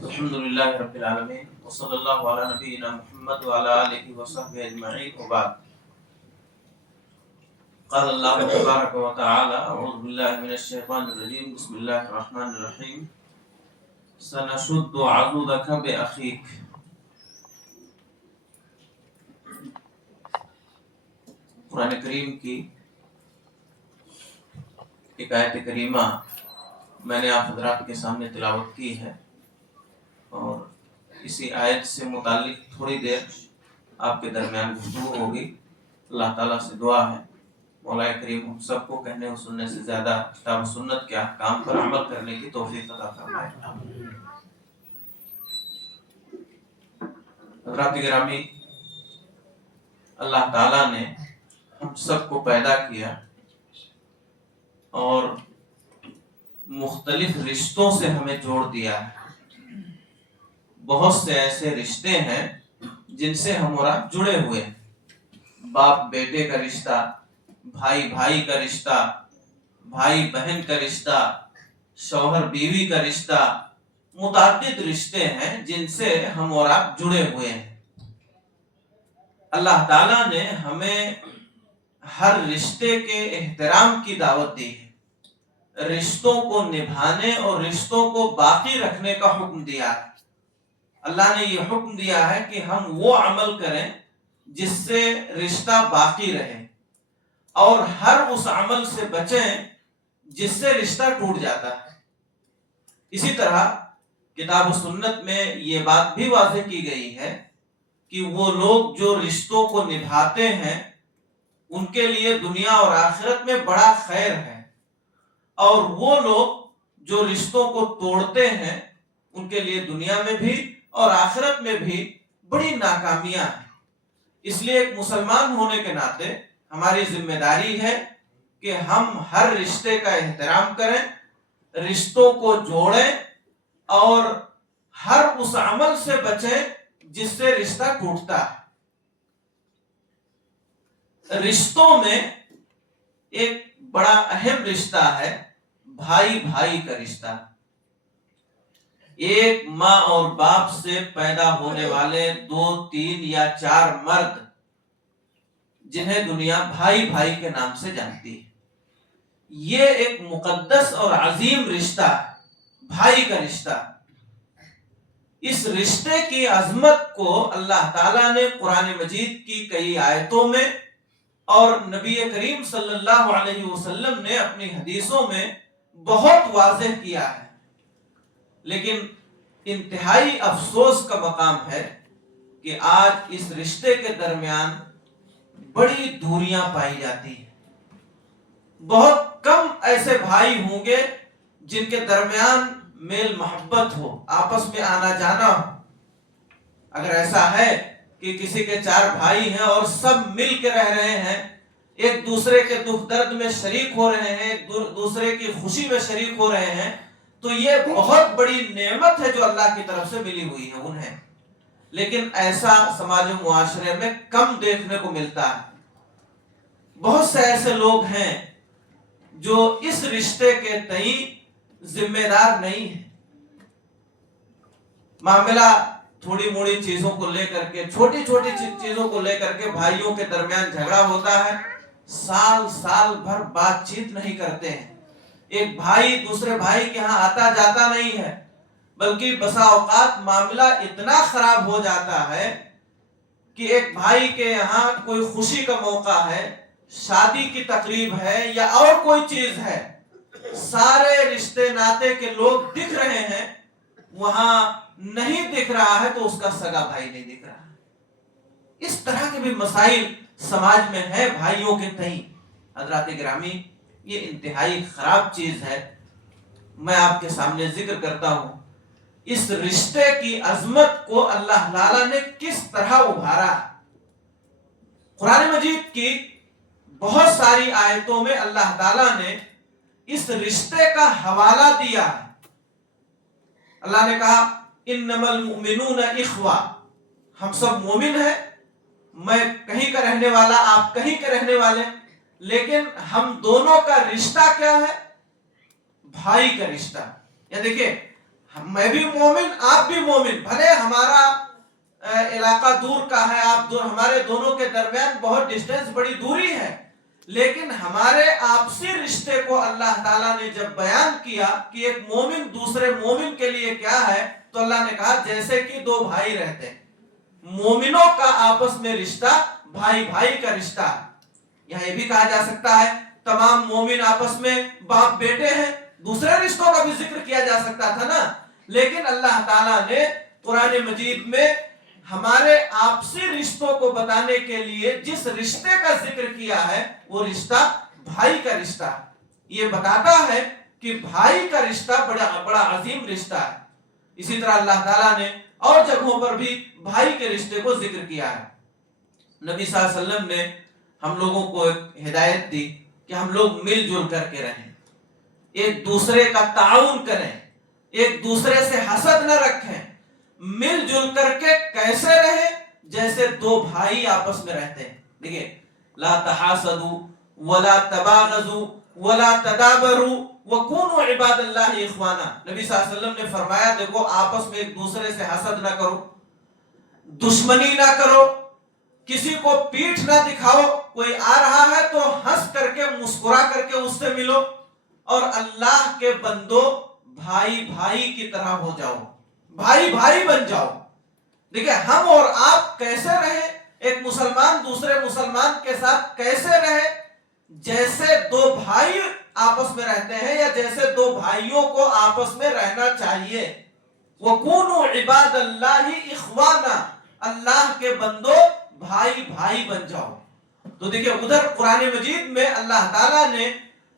الحمد للہ رب العالمین وصلی اللہ علی نبینا محمد وعلی آلہ وصحبہ اجمعین وبعد قال اللہ تبارک و تعالی اعوذ باللہ من الشیطان الرجیم بسم اللہ الرحمن الرحیم سنشد عضدک بأخیک۔ قرآن کریم کی ایک آیت کریمہ میں نے آپ حضرات کے سامنے تلاوت کی ہے، اور اسی آیت سے متعلق تھوڑی دیر آپ کے درمیان گفتگو ہوگی۔ اللہ تعالیٰ سے دعا ہے مولا کریم ہم سب کو کہنے و سننے سے زیادہ کتاب و سنت کے احکام پر عمل کرنے کی توفیق عطا فرمائے۔ حضرات گرامی، اللہ تعالیٰ نے ہم سب کو پیدا کیا اور مختلف رشتوں سے ہمیں جوڑ دیا ہے۔ بہت سے ایسے رشتے ہیں جن سے ہم اور آپ جڑے ہوئے ہیں۔ باپ بیٹے کا رشتہ، بھائی بھائی کا رشتہ، بھائی بہن کا رشتہ، شوہر بیوی کا رشتہ، متعدد رشتے ہیں جن سے ہم اور آپ جڑے ہوئے ہیں۔ اللہ تعالیٰ نے ہمیں ہر رشتے کے احترام کی دعوت دی ہے، رشتوں کو نبھانے اور رشتوں کو باقی رکھنے کا حکم دیا ہے۔ اللہ نے یہ حکم دیا ہے کہ ہم وہ عمل کریں جس سے رشتہ باقی رہے، اور ہر اس عمل سے بچیں جس سے رشتہ ٹوٹ جاتا ہے۔ اسی طرح کتاب و سنت میں یہ بات بھی واضح کی گئی ہے کہ وہ لوگ جو رشتوں کو نبھاتے ہیں ان کے لیے دنیا اور آخرت میں بڑا خیر ہے، اور وہ لوگ جو رشتوں کو توڑتے ہیں ان کے لیے دنیا میں بھی اور آخرت میں بھی بڑی ناکامیاں ہیں۔ اس لیے ایک مسلمان ہونے کے ناطے ہماری ذمہ داری ہے کہ ہم ہر رشتے کا احترام کریں، رشتوں کو جوڑیں اور ہر اس عمل سے بچیں جس سے رشتہ ٹوٹتا ہے۔ رشتوں میں ایک بڑا اہم رشتہ ہے بھائی بھائی کا رشتہ۔ ایک ماں اور باپ سے پیدا ہونے والے 2، 3 یا 4 مرد جنہیں دنیا بھائی بھائی کے نام سے جانتی ہے، یہ ایک مقدس اور عظیم رشتہ ہے، بھائی کا رشتہ۔ اس رشتے کی عظمت کو اللہ تعالیٰ نے قرآن مجید کی کئی آیتوں میں اور نبی کریم صلی اللہ علیہ وسلم نے اپنی حدیثوں میں بہت واضح کیا ہے، لیکن انتہائی افسوس کا مقام ہے کہ آج اس رشتے کے درمیان بڑی دوریاں پائی جاتی ہیں۔ بہت کم ایسے بھائی ہوں گے جن کے درمیان میل محبت ہو، آپس میں آنا جانا ہو۔ اگر ایسا ہے کہ کسی کے 4 بھائی ہیں اور سب مل کے رہ رہے ہیں، ایک دوسرے کے دکھ درد میں شریک ہو رہے ہیں، ایک دوسرے کی خوشی میں شریک ہو رہے ہیں، تو یہ بہت بڑی نعمت ہے جو اللہ کی طرف سے ملی ہوئی ہے انہیں۔ لیکن ایسا سماج و معاشرے میں کم دیکھنے کو ملتا ہے۔ بہت سے ایسے لوگ ہیں جو اس رشتے کے تئیں ذمہ دار نہیں ہیں۔ معاملہ تھوڑی موڑی چیزوں کو لے کر کے، چھوٹی چھوٹی چیزوں کو لے کر کے بھائیوں کے درمیان جھگڑا ہوتا ہے، سال بھر بات چیت نہیں کرتے ہیں۔ ایک بھائی دوسرے بھائی کے ہاں آتا جاتا نہیں ہے، بلکہ بسا اوقات معاملہ اتنا خراب ہو جاتا ہے کہ ایک بھائی کے یہاں کوئی خوشی کا موقع ہے، شادی کی تقریب ہے یا اور کوئی چیز ہے، سارے رشتے ناتے کے لوگ دکھ رہے ہیں، وہاں نہیں دکھ رہا ہے تو اس کا سگا بھائی نہیں دکھ رہا ہے۔ اس طرح کے بھی مسائل سماج میں ہے بھائیوں کے تئیں۔ حضرات گرامی، یہ انتہائی خراب چیز ہے۔ میں آپ کے سامنے ذکر کرتا ہوں اس رشتے کی عظمت کو اللہ تعالیٰ نے کس طرح ابھارا۔ قرآن مجید کی بہت ساری آیتوں میں اللہ تعالیٰ نے اس رشتے کا حوالہ دیا ہے۔ اللہ نے کہا انما المؤمنون اخوہ، ہم سب مومن ہیں، میں کہیں کا رہنے والا، آپ کہیں کے رہنے والے، لیکن ہم دونوں کا رشتہ کیا ہے؟ بھائی کا رشتہ۔ یا دیکھیں، میں بھی مومن آپ بھی مومن، بھلے ہمارا علاقہ دور کا ہے، ہمارے دونوں کے درمیان بہت ڈسٹینس، بڑی دوری ہے، لیکن ہمارے آپسی رشتے کو اللہ تعالیٰ نے جب بیان کیا کہ ایک مومن دوسرے مومن کے لیے کیا ہے، تو اللہ نے کہا جیسے کہ دو بھائی رہتے ہیں، مومنوں کا آپس میں رشتہ بھائی بھائی کا رشتہ ہے۔ یہاں یہ بھی کہا جا سکتا ہے تمام مومن آپس میں باپ بیٹے ہیں، دوسرے رشتوں کا بھی ذکر کیا جا سکتا تھا نا، لیکن اللہ تعالیٰ نے قرآن مجید میں ہمارے آپسی رشتوں کو بتانے کے لیے جس رشتے کا ذکر کیا ہے وہ رشتہ بھائی کا رشتہ ہے۔ یہ بتاتا ہے کہ بھائی کا رشتہ بڑا عظیم رشتہ ہے۔ اسی طرح اللہ تعالیٰ نے اور جگہوں پر بھی بھائی کے رشتے کو ذکر کیا ہے۔ نبی صلی اللہ علیہ وسلم نے ہم لوگوں کو ایک ہدایت دی کہ ہم لوگ مل جل کر کے رہیں، ایک دوسرے کا تعاون کریں، ایک دوسرے سے حسد نہ رکھیں، مل جل کر کے کیسے رہیں؟ جیسے دو بھائی آپس میں رہتے ہیں۔ دیکھیں، لا تحاسدوا ولا تباغضوا ولا تدابروا وكونوا عباد اللہ اخوانا۔ نبی صلی اللہ علیہ وسلم نے فرمایا دیکھو آپس میں ایک دوسرے سے حسد نہ کرو، دشمنی نہ کرو، کسی کو پیٹھ نہ دکھاؤ، کوئی آ رہا ہے تو ہنس کر کے مسکرا کر کے اس سے ملو، اور اللہ کے بندو بھائی بھائی کی طرح ہو جاؤ، بھائی بھائی بن جاؤ۔ دیکھیں ہم اور آپ کیسے رہیں، ایک مسلمان دوسرے مسلمان کے ساتھ کیسے رہے؟ جیسے دو بھائی آپس میں رہتے ہیں، یا جیسے دو بھائیوں کو آپس میں رہنا چاہیے۔ وَكُونُوا عِبَادَ اللَّهِ إِخْوَانًا، اللہ کے بندو بھائی بھائی بن جاؤ۔ تو دیکھیں ادھر قرآن مجید میں اللہ تعالیٰ نے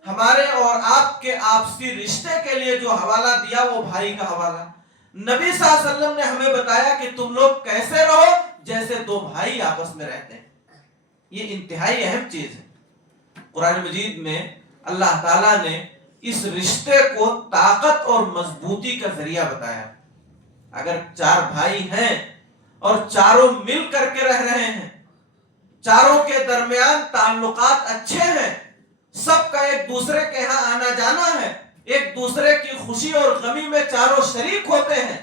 ہمارے اور آپ کے آپسی رشتے کے لیے جو حوالہ دیا وہ بھائی کا حوالہ۔ نبی صلی اللہ علیہ وسلم نے ہمیں بتایا کہ تم لوگ کیسے رہو؟ جیسے دو بھائی آپس میں رہتے ہیں۔ یہ انتہائی اہم چیز ہے۔ قرآن مجید میں اللہ تعالیٰ نے اس رشتے کو طاقت اور مضبوطی کا ذریعہ بتایا۔ اگر چار بھائی ہیں اور چاروں مل کر کے رہ رہے ہیں، چاروں کے درمیان تعلقات اچھے ہیں، سب کا ایک دوسرے کے ہاں آنا جانا ہے، ایک دوسرے کی خوشی اور غمی میں چاروں شریک ہوتے ہیں،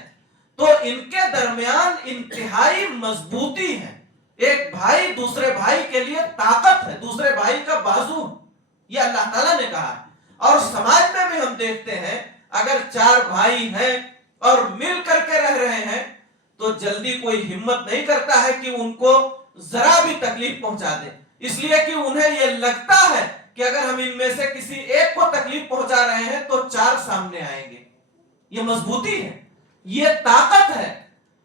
تو ان کے درمیان انتہائی مضبوطی ہے۔ ایک بھائی دوسرے بھائی کے لیے طاقت ہے، دوسرے بھائی کا بازو، یہ اللہ تعالیٰ نے کہا ہے۔ اور سماج میں بھی ہم دیکھتے ہیں اگر چار بھائی ہیں اور مل کر کے رہ رہے ہیں تو جلدی کوئی ہمت نہیں کرتا ہے کہ ان کو ذرا بھی تکلیف پہنچا دے، اس لیے کہ انہیں یہ لگتا ہے کہ اگر ہم ان میں سے کسی ایک کو تکلیف پہنچا رہے ہیں تو چار سامنے آئیں گے۔ یہ مضبوطی ہے، یہ طاقت ہے۔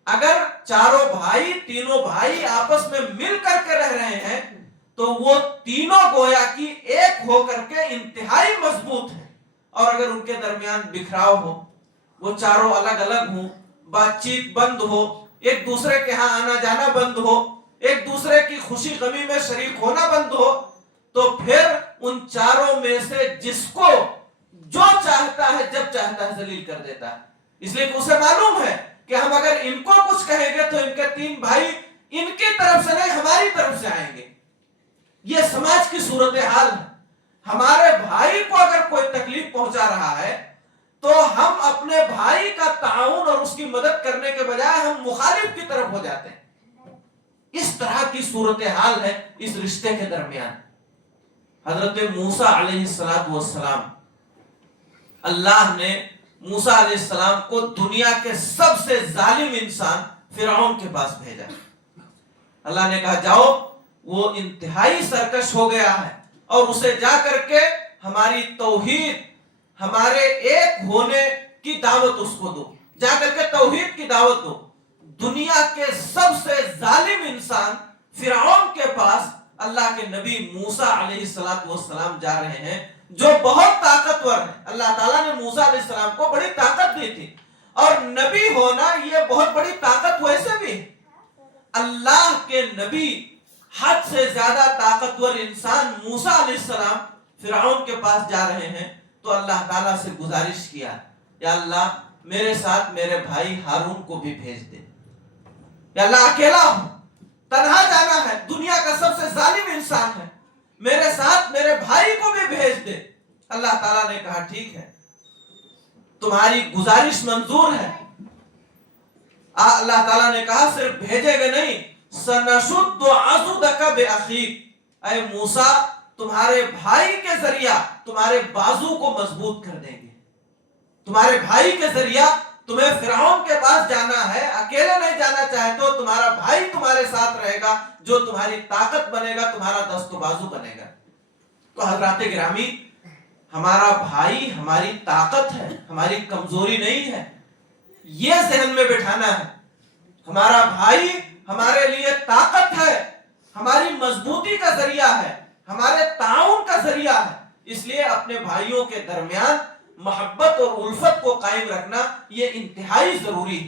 اگر چاروں بھائی تینوں بھائی آپس میں مل کر کے رہ رہے ہیں تو وہ تینوں گویا کی ایک ہو کر کے انتہائی مضبوط ہیں۔ اور اگر ان کے درمیان بکھراؤ ہو، وہ چاروں الگ الگ ہوں، بات چیت بند ہو، ایک دوسرے کے ہاں آنا جانا بند ہو، ایک دوسرے کی خوشی غمی میں شریک ہونا بند ہو، تو پھر ان چاروں میں سے جس کو جو چاہتا ہے جب چاہتا ہے ذلیل کر دیتا ہے۔ اس لیے کہ اسے معلوم ہے کہ ہم اگر ان کو کچھ کہیں گے تو ان کے تین بھائی ان کی طرف سے نہیں ہماری طرف سے آئیں گے۔ یہ سماج کی صورتحال ہے۔ ہمارے بھائی کو اگر کوئی تکلیف پہنچا رہا ہے تو ہم اپنے بھائی کا تعاون اور اس کی مدد کرنے کے بجائے ہم مخالف کی طرف ہو جاتے ہیں۔ اس طرح کی صورتحال ہے اس رشتے کے درمیان۔ حضرت موسیٰ علیہ السلام، اللہ نے موسیٰ علیہ السلام کو دنیا کے سب سے ظالم انسان فرعون کے پاس بھیجا۔ اللہ نے کہا جاؤ، وہ انتہائی سرکش ہو گیا ہے، اور اسے جا کر کے ہماری توحید، ہمارے ایک ہونے کی دعوت اس کو دو، جا کر کے توحید کی دعوت دو۔ دنیا کے سب سے ظالم انسان فرعون کے پاس اللہ کے نبی موسیٰ علیہ السلام جا رہے ہیں، جو بہت طاقتور ہے۔ اللہ تعالیٰ نے موسیٰ علیہ السلام کو بڑی طاقت دی تھی، اور نبی ہونا یہ بہت بڑی طاقت ویسے بھی ہے۔ اللہ کے نبی، حد سے زیادہ طاقتور انسان موسیٰ علیہ السلام فرعون کے پاس جا رہے ہیں، تو اللہ تعالیٰ سے گزارش کیا، یا اللہ میرے ساتھ میرے بھائی ہارون کو بھی بھیج دے۔ یا اللہ اکیلا ہوں، تنہا جانا ہے، دنیا کا سب سے ظالم انسان ہے، میرے ساتھ میرے بھائی کو بھی بھیج دے۔ اللہ تعالیٰ نے کہا ٹھیک ہے۔ تمہاری گزارش منظور ہے. اللہ تعالیٰ نے کہا صرف بھیجے گا نہیں، سنشد عضدک باخیک، اے موسیٰ تمہارے بھائی کے ذریعہ تمہارے بازو کو مضبوط کر دیں گے. تمہارے بھائی کے ذریعہ تمہیں فرعون کے پاس جانا ہے، اکیلے نہیں جانا چاہتے ہو، تمہارا بھائی تمہارے ساتھ رہے گا جو تمہاری طاقت بنے گا، تمہارا دست و بازو بنے گا. تو حضرات گرامی، ہمارا بھائی ہماری طاقت ہے، ہماری کمزوری نہیں ہے. یہ ذہن میں بٹھانا ہے. ہمارا بھائی ہمارے لیے طاقت ہے، ہماری مضبوطی کا ذریعہ ہے، ہمارے تعاون کا ذریعہ ہے. اس لیے اپنے بھائیوں کے درمیان محبت اور الفت کو قائم رکھنا یہ انتہائی ضروری ہے.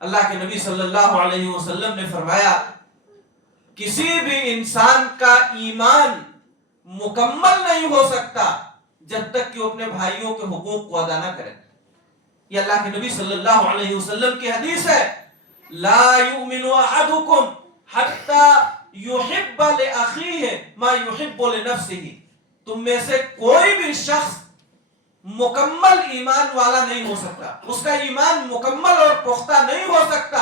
اللہ کے نبی صلی اللہ علیہ وسلم نے فرمایا کسی بھی انسان کا ایمان مکمل نہیں ہو سکتا جب تک کہ وہ اپنے بھائیوں کے حقوق کو ادا نہ کرے. یہ اللہ کے نبی صلی اللہ علیہ وسلم کی حدیث ہے. لا یؤمن احدکم حتی یحب لاخیہ ما یحب لنفسہ. تم میں سے کوئی بھی شخص مکمل ایمان والا نہیں ہو سکتا، اس کا ایمان مکمل اور پختہ نہیں ہو سکتا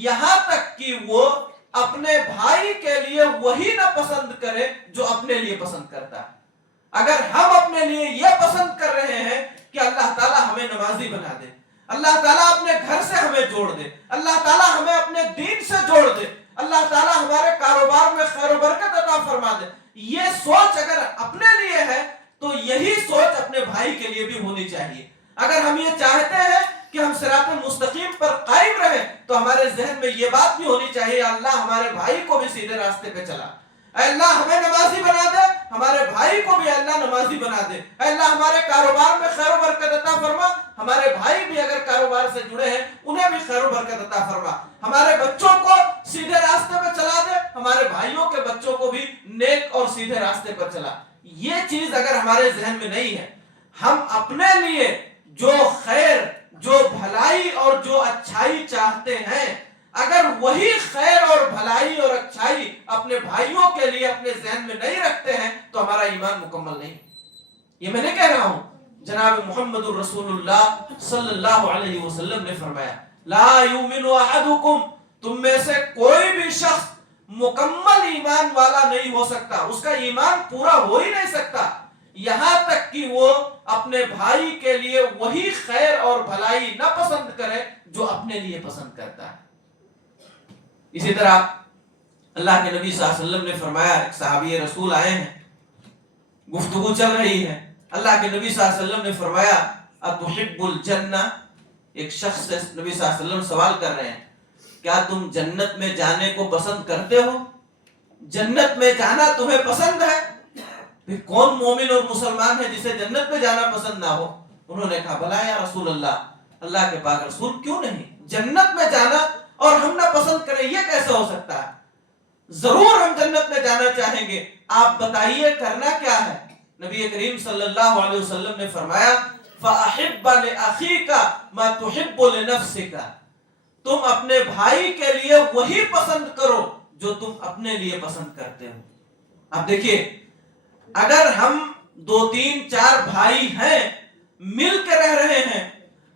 یہاں تک کہ وہ اپنے بھائی کے لیے وہی نہ پسند کرے جو اپنے لیے پسند کرتا ہے. اگر ہم اپنے لیے یہ پسند کر رہے ہیں کہ اللہ تعالیٰ ہمیں نمازی بنا دے، اللہ تعالیٰ اپنے گھر سے ہمیں جوڑ دے، اللہ تعالیٰ ہمیں اپنے دین سے جوڑ دے، اللہ تعالیٰ ہمارے کاروبار میں خیر و برکت عطا فرما دے، یہ سوچ اگر اپنے لیے ہے تو یہی سوچ اپنے بھائی کے لیے بھی ہونی چاہیے. اگر ہم یہ چاہتے ہیں کہ ہم صراط مستقیم پر قائم رہیں تو ہمارے ذہن میں یہ بات بھی ہونی چاہیے اللہ ہمارے بھائی کو بھی سیدھے راستے پہ چلا. اے اللہ ہمیں نمازی بنا دے، ہمارے بھائی کو بھی اللہ نمازی بنا دے. اے اللہ ہمارے کاروبار میں خیر و برکت عطا فرما، ہمارے بھائی بھی اگر کاروبار سے جڑے ہیں انہیں بھی خیر و برکت عطا فرما. ہمارے بچوں کو سیدھے راستے پہ چلا دے، ہمارے بھائیوں کے بچوں کو بھی نیک اور سیدھے راستے پر چلا. یہ چیز اگر ہمارے ذہن میں نہیں ہے، ہم اپنے لیے جو خیر، جو بھلائی اور جو اچھائی چاہتے ہیں، اگر وہی خیر اور بھلائی اور اچھائی اپنے بھائیوں کے لیے اپنے ذہن میں نہیں رکھتے ہیں تو ہمارا ایمان مکمل نہیں. یہ میں نہیں کہہ رہا ہوں، جناب محمد الرسول اللہ صلی اللہ علیہ وسلم نے فرمایا لا یؤمن احدکم، تم میں سے کوئی بھی شخص مکمل ایمان والا نہیں ہو سکتا، اس کا ایمان پورا ہو ہی نہیں سکتا یہاں تک کہ وہ اپنے بھائی کے لیے وہی خیر اور بھلائی نہ پسند کرے جو اپنے لیے پسند کرتا ہے. اسی طرح اللہ کے نبی صلی اللہ علیہ وسلم نے فرمایا، ایک صحابی رسول آئے ہیں، گفتگو چل رہی ہے، اللہ کے نبی صلی اللہ علیہ وسلم نے فرمایا اتحب الجنہ. ایک شخص سے نبی صلی اللہ علیہ وسلم سوال کر رہے ہیں کیا تم جنت میں جانے کو پسند کرتے ہو؟ جنت میں جانا تمہیں پسند ہے؟ پھر کون مومن اور مسلمان ہے جسے جنت میں جانا پسند نہ ہو؟ انہوں نے کہا بھلا یا رسول اللہ، اللہ کے پاک رسول کیوں نہیں، جنت میں جانا اور ہم نہ پسند کریں یہ کیسے ہو سکتا ہے؟ ضرور ہم جنت میں جانا چاہیں گے، آپ بتائیے کرنا کیا ہے؟ نبی کریم صلی اللہ علیہ وسلم نے فرمایا فَأَحِبَّ لِأَخِيكَ مَا تُحِبُّ لِنَفْسِكَ. تم اپنے بھائی کے لیے وہی پسند کرو جو تم اپنے لیے پسند کرتے ہو. اب دیکھیے، اگر ہم 2 3 4 بھائی ہیں، مل کے رہ رہے ہیں،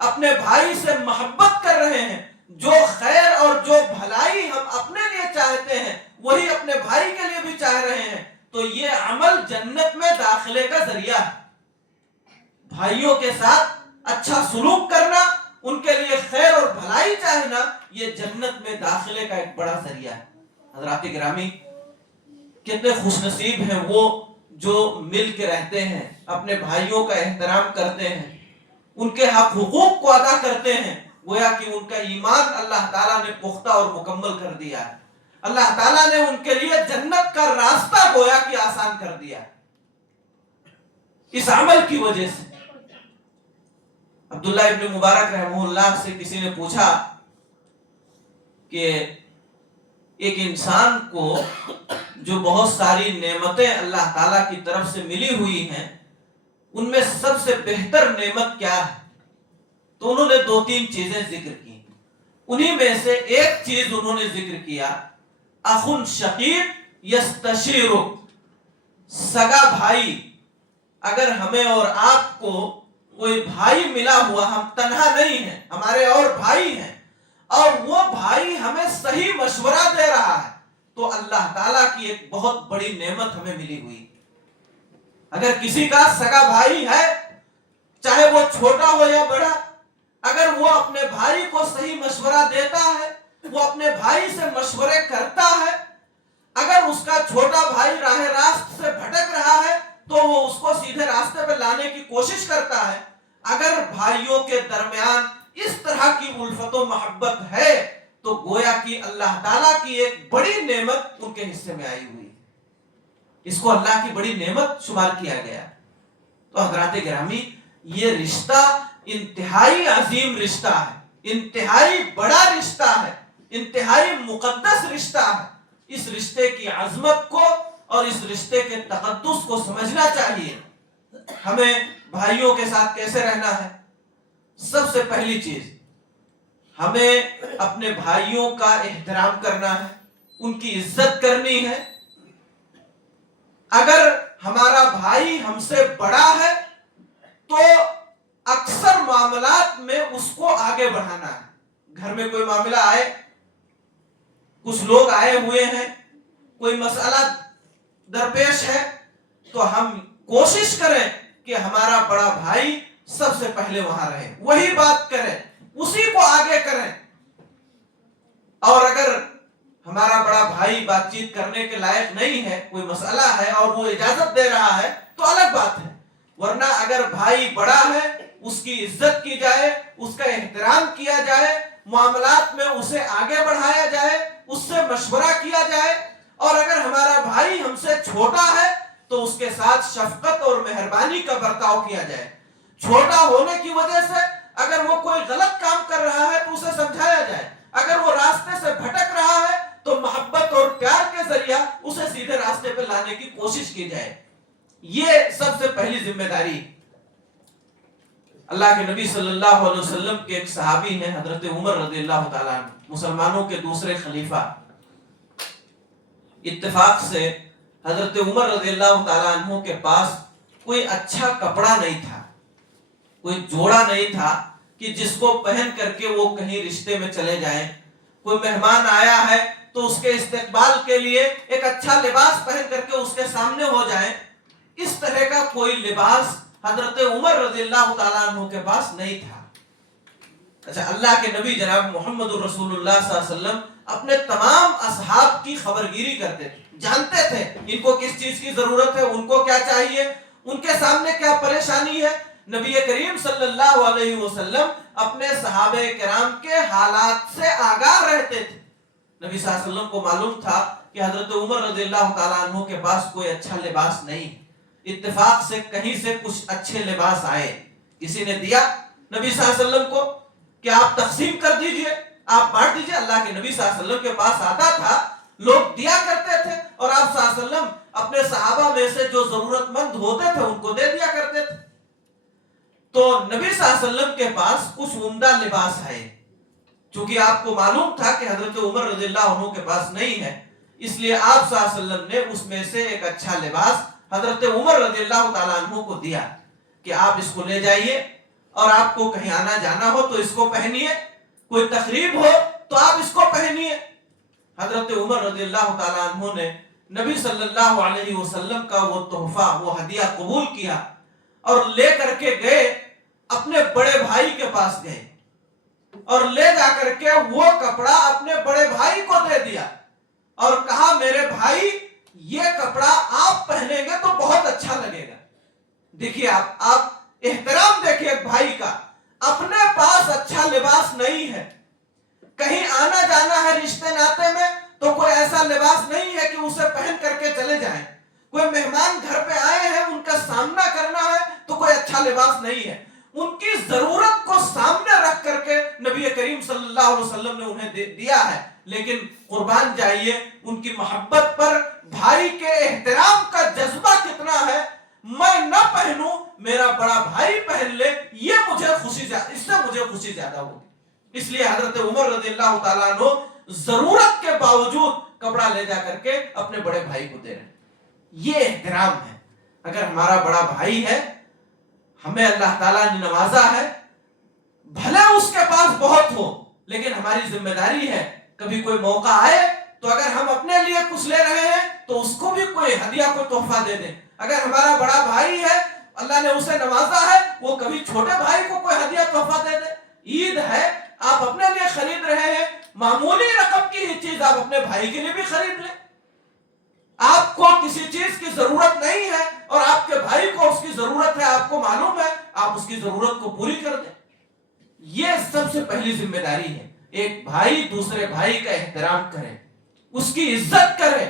اپنے بھائی سے محبت کر رہے ہیں، جو خیر اور جو بھلائی ہم اپنے لیے چاہتے ہیں وہی اپنے بھائی کے لیے بھی چاہ رہے ہیں، تو یہ عمل جنت میں داخلے کا ذریعہ ہے. بھائیوں کے ساتھ اچھا سلوک کرنا، ان کے لیے خیر اور بھلائی چاہنا، یہ جنت میں داخلے کا ایک بڑا ذریعہ ہے. حضرات گرامی، کتنے خوش نصیب ہیں وہ جو مل کے رہتے ہیں، اپنے بھائیوں کا احترام کرتے ہیں، ان کے حق حقوق کو ادا کرتے ہیں، گویا کہ ان کا ایمان اللہ تعالیٰ نے پختہ اور مکمل کر دیا ہے. اللہ تعالیٰ نے ان کے لیے جنت کا راستہ گویا کہ آسان کر دیا ہے اس عمل کی وجہ سے. عبداللہ ابن مبارک رحمہ اللہ سے کسی نے پوچھا کہ ایک انسان کو جو بہت ساری نعمتیں اللہ تعالیٰ کی طرف سے ملی ہوئی ہیں، ان میں سب سے بہتر نعمت کیا ہے؟ تو انہوں نے 2 3 چیزیں ذکر کی. انہی میں سے ایک چیز انہوں نے ذکر کیا اخ شقیق یستشیرک، سگا بھائی اگر ہمیں اور آپ کو کوئی بھائی ملا ہوا، ہم تنہا نہیں ہیں، ہمارے اور بھائی ہیں، اور وہ بھائی ہمیں صحیح مشورہ دے رہا ہے، تو اللہ تعالیٰ کی ایک بہت بڑی نعمت ہمیں ملی ہوئی۔ اگر کسی کا سگا بھائی ہے، چاہے وہ چھوٹا ہو یا بڑا، اگر وہ اپنے بھائی کو صحیح مشورہ دیتا ہے، وہ اپنے بھائی سے مشورے کرتا ہے، اگر اس کا چھوٹا بھائی راہ راست سے بھٹک رہا ہے تو وہ اس کو سیدھے راستے پہ لانے کی کوشش کرتا ہے، اگر بھائیوں کے درمیان اس طرح کی الفت و محبت ہے تو گویا کہ اللہ تعالیٰ کی ایک بڑی نعمت ان کے حصے میں آئی ہوئی، اس کو اللہ کی بڑی نعمت شمار کیا گیا۔ تو حضرات گرامی، یہ رشتہ انتہائی عظیم رشتہ ہے، انتہائی بڑا رشتہ ہے، انتہائی مقدس رشتہ ہے۔ اس رشتے کی عظمت کو اور اس رشتے کے تقدس کو سمجھنا چاہیے۔ ہمیں بھائیوں کے ساتھ کیسے رہنا ہے؟ سب سے پہلی چیز، ہمیں اپنے بھائیوں کا احترام کرنا ہے، ان کی عزت کرنی ہے۔ اگر ہمارا بھائی ہم سے بڑا ہے تو اکثر معاملات میں اس کو آگے بڑھانا ہے۔ گھر میں کوئی معاملہ آئے، کچھ لوگ آئے ہوئے ہیں، کوئی مسئلہ درپیش ہے، تو ہم کوشش کریں کہ ہمارا بڑا بھائی سب سے پہلے وہاں رہے، وہی بات کریں، اسی کو آگے کریں۔ اور اگر ہمارا بڑا بھائی بات چیت کرنے کے لائق نہیں ہے، کوئی مسئلہ ہے اور وہ اجازت دے رہا ہے تو الگ بات ہے، ورنہ اگر بھائی بڑا ہے اس کی عزت کی جائے، اس کا احترام کیا جائے، معاملات میں اسے آگے بڑھایا جائے، اس سے مشورہ کیا جائے۔ اور اگر ہمارا بھائی ہم سے چھوٹا ہے تو اس کے ساتھ شفقت اور مہربانی کا برتاؤ کیا جائے۔ چھوٹا ہونے کی وجہ سے اگر وہ کوئی غلط کام کر رہا ہے تو اسے سمجھایا جائے، اگر وہ راستے سے بھٹک رہا ہے تو محبت اور پیار کے ذریعہ اسے سیدھے راستے پہ لانے کی کوشش کی جائے۔ یہ سب سے پہلی ذمہ داری۔ اللہ کے نبی صلی اللہ علیہ وسلم کے ایک صحابی ہیں حضرت عمر رضی اللہ تعالیٰ عنہ، مسلمانوں کے دوسرے خلیفہ۔ اتفاق سے حضرت عمر رضی اللہ تعالیٰ عنہ کے پاس کوئی اچھا کپڑا نہیں تھا، کوئی جوڑا نہیں تھا کہ جس کو پہن کر کے وہ کہیں رشتے میں چلے جائیں۔ کوئی مہمان آیا ہے تو اس کے استقبال کے لیے ایک اچھا لباس پہن کر کے اس کے سامنے ہو جائیں، اس طرح کا کوئی لباس حضرت عمر رضی اللہ تعالیٰ عنہ کے پاس نہیں تھا۔ اچھا، اللہ کے نبی جناب محمد الرسول اللہ صلی اللہ علیہ وسلم اپنے تمام اصحاب کی خبرگیری کرتے تھے، جانتے تھے ان کو کس چیز کی ضرورت ہے، ان کو کیا چاہیے، ان کے سامنے کیا پریشانی ہے۔ نبی کریم صلی اللہ علیہ وسلم اپنے صحابہ کرام کے حالات سے آگاہ رہتے تھے۔ نبی صلی اللہ علیہ وسلم کو معلوم تھا کہ حضرت عمر رضی اللہ تعالیٰ عنہ کے پاس کوئی اچھا لباس نہیں۔ اتفاق سے کہیں سے کچھ اچھے لباس آئے، کسی نے دیا نبی صلی اللہ علیہ وسلم کو کہ آپ تقسیم کر دیجئے، آپ بانٹ دیجئے۔ اللہ کے نبی صلی اللہ علیہ وسلم کے پاس آتا تھا، لوگ دیا کرتے تھے، اور آپ صلی اللہ علیہ وسلم اپنے صحابہ میں سے جو ضرورت مند ہوتے تھے ان کو دے دیا کرتے تھے۔ تو نبی صلی اللہ علیہ وسلم کے پاس کچھ عمدہ لباس ہے، چونکہ آپ کو معلوم تھا کہ حضرت عمر رضی اللہ عنہ کے پاس نہیں ہے، اس لیے آپ صلی اللہ علیہ وسلم نے اس میں سے ایک اچھا لباس حضرت عمر رضی اللہ تعالیٰ عنہ کو دیا کہ آپ اس کو لے جائیے، اور آپ کو کہیں آنا جانا ہو تو اس کو پہنیے، کوئی تقریب ہو تو آپ اس کو پہنیے۔ حضرت عمر رضی اللہ تعالیٰ عنہ نے نبی صلی اللہ علیہ وسلم کا وہ تحفہ، وہ ہدیہ قبول کیا اور لے کر کے گئے، اپنے بڑے بھائی کے پاس گئے اور لے جا کر کے وہ کپڑا اپنے بڑے بھائی کو دے دیا اور کہا میرے بھائی یہ کپڑا آپ پہنیں گے تو بہت اچھا لگے گا۔ دیکھیے آپ احترام دیکھیے ایک بھائی کا، اپنے پاس اچھا لباس نہیں ہے، کہیں آنا جانا ہے رشتے ناتے میں تو کوئی ایسا لباس نہیں ہے کہ اسے پہن کر کے چلے جائیں، کوئی مہمان گھر پہ آئے ہیں ان کا سامنا کرنا ہے تو کوئی اچھا لباس نہیں ہے، ان کی ضرورت کو سامنے رکھ کر کے نبی کریم صلی اللہ علیہ وسلم نے انہیں دیا ہے۔ لیکن قربان جائیے ان کی محبت پر، بھائی کے احترام کا جذبہ کتنا ہے، میں نہ پہنوں میرا بڑا بھائی پہن لے، یہ مجھے خوشی، اس سے مجھے خوشی زیادہ ہوگی۔ اس لیے حضرت عمر رضی اللہ تعالیٰ عنہ ضرورت کے باوجود کپڑا لے جا کر کے اپنے بڑے بھائی کو دے رہے ہیں۔ یہ احترام ہے۔ اگر ہمارا بڑا بھائی ہے، ہمیں اللہ تعالیٰ نے نوازا ہے، بھلے اس کے پاس بہت ہو، لیکن ہماری ذمہ داری ہے کبھی کوئی موقع آئے تو اگر ہم اپنے لیے کچھ لے رہے ہیں تو اس کو بھی کوئی ہدیہ، کوئی تحفہ دے دیں۔ اگر ہمارا بڑا بھائی ہے، اللہ نے اسے نوازا ہے، وہ کبھی چھوٹے بھائی کو کوئی ہدیہ تحفہ دے دے۔ عید ہے، آپ اپنے لیے خرید رہے ہیں، معمولی رقم کی ہی چیز آپ اپنے بھائی کے لیے بھی خرید لیں۔ آپ کو کسی چیز کی ضرورت نہیں ہے اور آپ کے بھائی کو اس کی ضرورت ہے، آپ کو معلوم ہے، آپ اس کی ضرورت کو پوری کر دیں۔ یہ سب سے پہلی ذمہ داری ہے، ایک بھائی دوسرے بھائی کا احترام کرے، اس کی عزت کرے،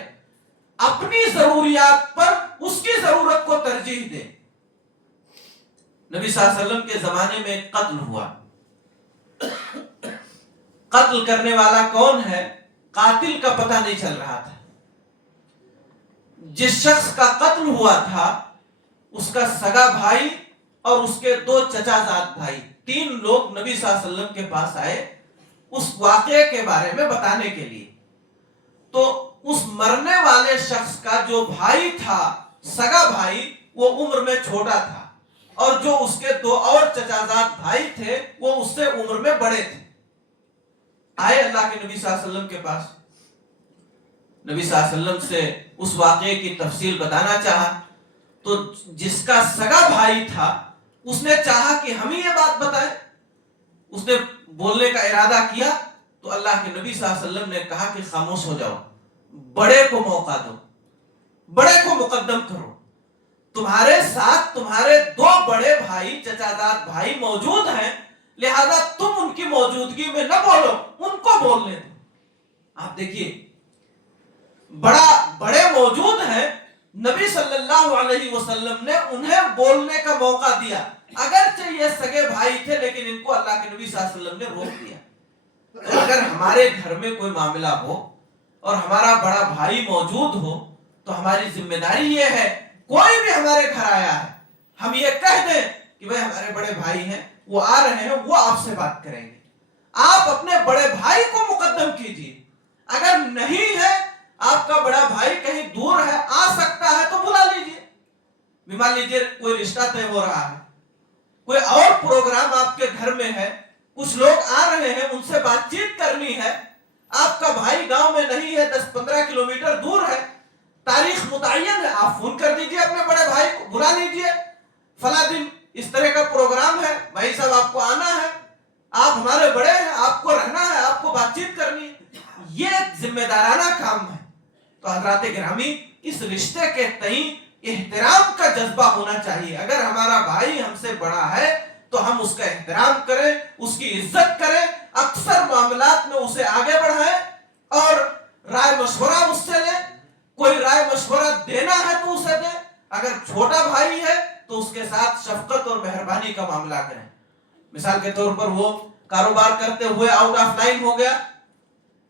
اپنی ضروریات پر اس کی ضرورت کو ترجیح دے۔ نبی صلی اللہ علیہ وسلم کے زمانے میں ایک قتل ہوا، قتل کرنے والا کون ہے قاتل کا پتہ نہیں چل رہا تھا۔ جس شخص کا قتل ہوا تھا اس کا سگا بھائی اور اس کے 2 چچا زاد بھائی، 3 لوگ نبی صلی اللہ علیہ وسلم کے پاس آئے اس واقعے کے بارے میں بتانے کے لیے۔ تو اس مرنے والے شخص کا جو بھائی تھا، سگا بھائی، وہ عمر میں چھوٹا تھا، اور جو اس کے 2 اور چچا زاد بھائی تھے وہ اس سے عمر میں بڑے تھے۔ آئے اللہ کے نبی صلی اللہ علیہ وسلم کے پاس، نبی صلی اللہ علیہ وسلم سے اس واقعے کی تفصیل بتانا چاہا، تو جس کا سگا بھائی تھا اس نے چاہا کہ ہم ہی یہ بات بتائیں۔ اس نے بولنے کا ارادہ کیا تو اللہ کے نبی صلی اللہ علیہ وسلم نے کہا کہ خاموش ہو جاؤ، بڑے کو موقع دو، بڑے کو مقدم کرو۔ تمہارے ساتھ تمہارے 2 بڑے بھائی، چچا زاد بھائی موجود ہیں، لہذا تم ان کی موجودگی میں نہ بولو، ان کو بولنے دو۔ آپ دیکھیے، بڑے موجود ہیں، نبی صلی اللہ علیہ وسلم نے انہیں بولنے کا موقع دیا، اگرچہ یہ سگے بھائی تھے لیکن ان کو اللہ کے نبی صلی اللہ علیہ وسلم نے روک دیا۔ تو اگر ہمارے گھر میں کوئی معاملہ ہو اور ہمارا بڑا بھائی موجود ہو تو ہماری ذمہ داری یہ ہے، کوئی بھی ہمارے گھر آیا ہے ہم یہ کہہ دیں کہ بھائی ہمارے بڑے بھائی ہیں، وہ آ رہے ہیں، وہ آپ سے بات کریں گے۔ آپ اپنے بڑے بھائی کو مقدم کیجیے۔ اگر نہیں ہے، آپ کا بڑا بھائی کہیں دور ہے، آ سکتا ہے تو بلا لیجیے۔ مان لیجیے کوئی رشتہ طے ہو رہا ہے، کوئی اور پروگرام آپ کے گھر میں ہے، کچھ لوگ آ رہے ہیں، ان سے بات چیت کرنی ہے، آپ کا بھائی گاؤں میں نہیں ہے، 10-15 کلومیٹر دور ہے، تاریخ متعین ہے، آپ فون کر دیجئے اپنے بڑے بھائی کو، بلا لیجئے، فلاں دن اس طرح کا پروگرام ہے، بھائی صاحب آپ کو آنا ہے، آپ ہمارے بڑے ہیں، آپ کو رہنا ہے، آپ کو بات چیت کرنی ہے۔ یہ ذمہ دارانہ کام ہے۔ تو حضرات گرامی، اس رشتے کے تئیں احترام کا جذبہ ہونا چاہیے۔ اگر ہمارا بھائی ہم سے بڑا ہے تو ہم اس کا احترام کریں، اس کی عزت کریں، اکثر معاملات میں اسے آگے بڑھائیں اور رائے مشورہ اس سے لیں۔ کوئی رائے مشورہ دینا ہے تو اسے دیں، اگر چھوٹا بھائی ہے تو اس کے ساتھ شفقت اور مہربانی کا معاملہ کریں۔ مثال کے طور پر وہ کاروبار کرتے ہوئے آؤٹ آف لائن ہو گیا،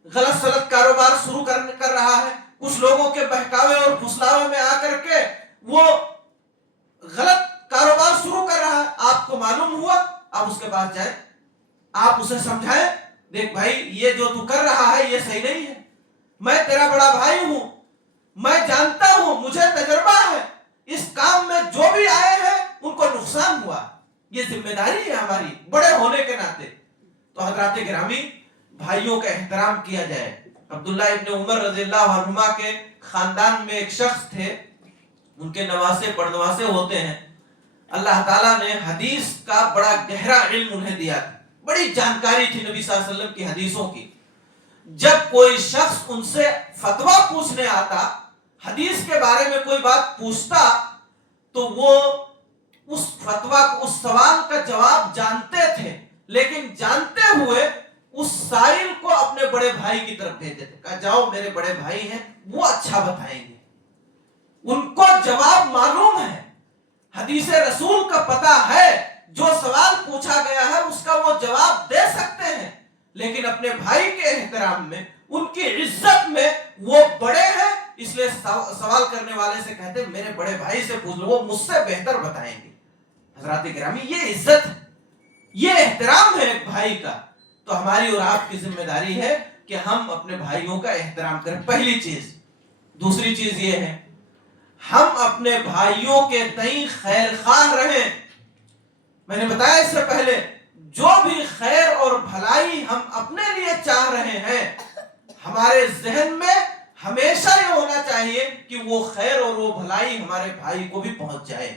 غلط سلط کاروبار شروع کر رہا ہے، کچھ لوگوں کے بہکاوے اور پھسلاوے میں آ کر کے وہ غلط کاروبار شروع کر رہا ہے، آپ کو معلوم ہوا، آپ اس کے پاس جائیں، آپ اسے سمجھائیں، دیکھ بھائی یہ جو تو کر رہا ہے یہ صحیح نہیں ہے، میں تیرا بڑا بھائی ہوں، میں جانتا ہوں، مجھے تجربہ ہے، اس کام میں جو بھی آئے ہیں ان کو نقصان ہوا، یہ ذمہ داری ہے ہماری بڑے ہونے کے ناطے۔ تو حضرات گرامی، بھائیوں کا احترام کیا جائے۔ عبداللہ ابن عمر رضی اللہ عنہما کے خاندان میں ایک شخص تھے، ان کے نواسے پڑنواسے ہوتے ہیں، اللہ تعالیٰ نے حدیث کا بڑا گہرا علم انہیں دیا تھا، بڑی جانکاری تھی نبی صلی اللہ علیہ وسلم کی حدیثوں کی۔ جب کوئی شخص ان سے فتویٰ پوچھنے آتا، حدیث کے بارے میں کوئی بات پوچھتا، تو وہ اس فتویٰ کو، اس سوال کا جواب جانتے تھے، لیکن جانتے ہوئے اس سائل کو اپنے بڑے بھائی کی طرف بھیجتے تھے، کہا جاؤ میرے بڑے بھائی ہیں، وہ اچھا بتائیں گے، ان کو جواب معلوم ہے، حدیث رسول کا پتہ ہے، جو سوال پوچھا گیا ہے اس کا وہ جواب دے سکتے ہیں، لیکن اپنے بھائی کے احترام میں، ان کی عزت میں، وہ بڑے ہیں، اس لیے سوال کرنے والے سے کہتے ہیں میرے بڑے بھائی سے پوچھ لو، وہ مجھ سے بہتر بتائیں گے۔ حضرات گرامی، یہ عزت ہے، یہ احترام ہے ایک بھائی کا۔ تو ہماری اور آپ کی ذمہ داری ہے کہ ہم اپنے بھائیوں کا احترام کریں، پہلی چیز۔ دوسری چیز یہ ہے، ہم اپنے بھائیوں کے تئیں خیر خواہ رہیں، میں نے بتایا اس سے پہلے، جو بھی خیر اور بھلائی ہم اپنے لیے چاہ رہے ہیں، ہمارے ذہن میں ہمیشہ یہ ہونا چاہیے کہ وہ خیر اور وہ بھلائی ہمارے بھائی کو بھی پہنچ جائے۔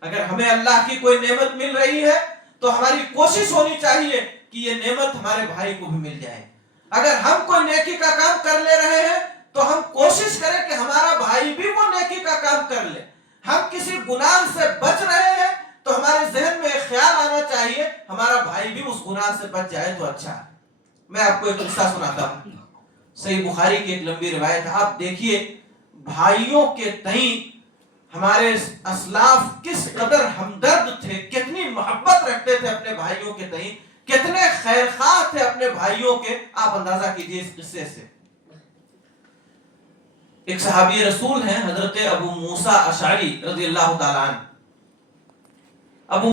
اگر ہمیں اللہ کی کوئی نعمت مل رہی ہے تو ہماری کوشش ہونی چاہیے کہ یہ نعمت ہمارے بھائی کو بھی مل جائے۔ اگر ہم کوئی نیکی کا کام کر لے رہے ہیں تو ہم کوشش کریں کہ ہمارا بھائی بھی وہ نیکی کا کام کر لے۔ ہم کسی گناہ سے بچ رہے ہیں تو ہمارے ذہن میں ایک خیال آنا چاہیے ہمارا بھائی بھی اس گناہ سے بچ جائے تو اچھا ہے۔ میں آپ کو ایک قصہ سناتا ہوں، صحیح بخاری کی ایک لمبی روایت ہے۔ آپ دیکھیے بھائیوں کے تئیں ہمارے اسلاف کس قدر ہمدرد تھے، کتنی محبت رکھتے تھے اپنے بھائیوں کے تئیں، کتنے خیر خواہ تھے اپنے بھائیوں کے۔ آپ اندازہ کیجئے اس قصے سے۔ ایک صحابی رسول ہیں حضرت ابو موسیٰ اشعری رضی اللہ تعالیٰ عنہ۔ ابو